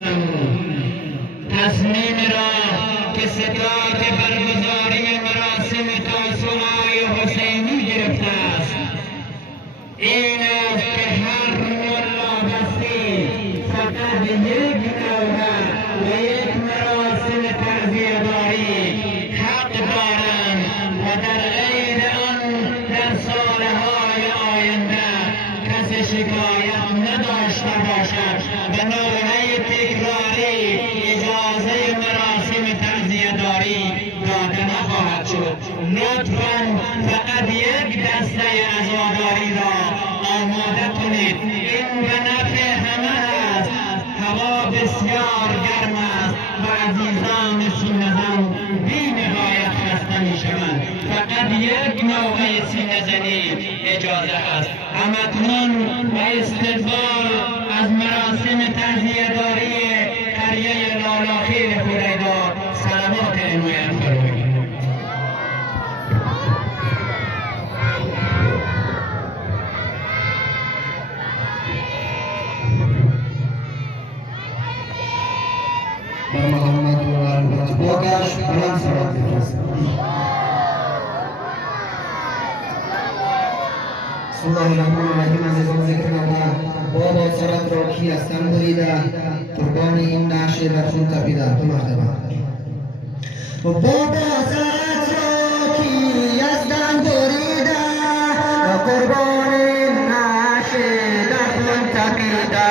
تصمیم را که ستاد برگزاری مراسم تاسوعای حسینی گرفته است این است که هر ملا دستی فقط یک نوحه و یک مراسم تعزیه‌داری حق دارند و در عید آن در سالهای آینده کسی شکایت نداشته باشد و نوحه تکراری اجازه مراسم تعزیه‌داری داده نخواهد شد. لطفاً فقط یک دسته عزاداری را آماده کنید. این به نفع همه است. هوا بسیار گرم است و عزیزان سینه‌زن بی‌نهایت خسته می‌شوند. فقط یک نوحه سینه‌زنی اجازه است. همکنون به استقبال از مراسم تعزیه‌داری قریه لالاخیل خوریدا صلوات عنایت فرمایید. بر محمد و اتباعش بلند صلوات بفرستید. بسم الله الرحمن الرحیم. عزیزان ذکر کرده بابا سرت را کی از تن بریده قربان این نعشه در خون تپیده. دو مرتبه بابا سرت را کی از تن بریده قربان این نعشه در خون تپیده.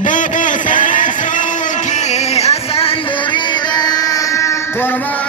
بابا سرت را کی اصلا بریده قربان